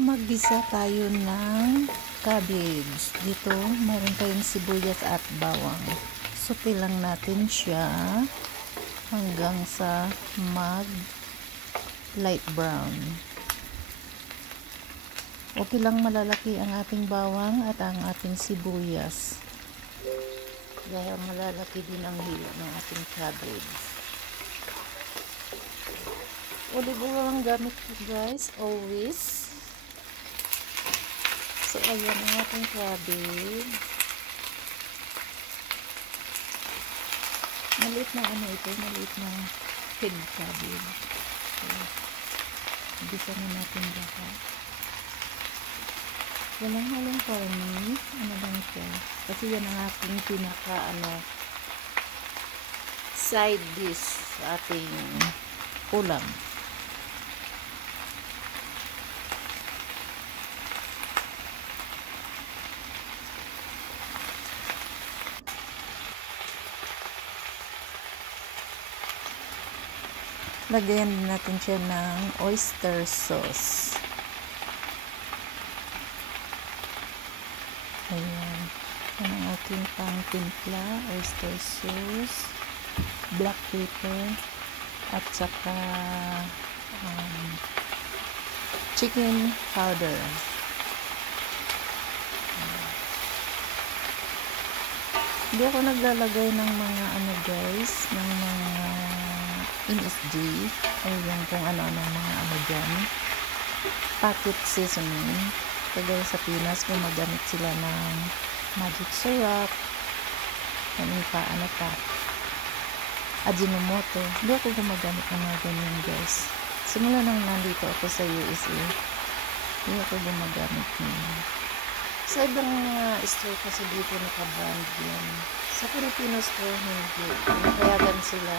Maggisa tayo ng cabbage. Dito, mayroon tayong sibuyas at bawang. Suti lang natin siya hanggang sa mag light brown. Okay lang malalaki ang ating bawang at ang ating sibuyas. Dahil malalaki din ang hilo ng ating cabbage. Olive oil ang gamit ko, guys, always. So, ayan ang ating cabbage. Maliit na maliit na head cabbage. So, bisa na natin lahat. Walang halong karni. Ano lang siya. Kasi yan ang ating pinaka, side dish sa ating ulam. Lagyan din natin siya ng oyster sauce. Ayan. Yan ang ating pang-timpla. Oyster sauce, black pepper, at saka chicken powder. Hindi ako naglalagay ng mga guys, ng mga MSG o yung kung ano-anong mga dyan, packet seasoning. Kagaya sa Pinas, gumagamit sila ng magic syrup, Ajinomoto. Hindi ako gumagamit ng mga ganyan, guys. Simula nang nandito ako sa USA, hindi ako gumagamit niya. Sa ibang store kasi dito nakabrand yan. Sa Pilipinas ko hindi. Napayagan sila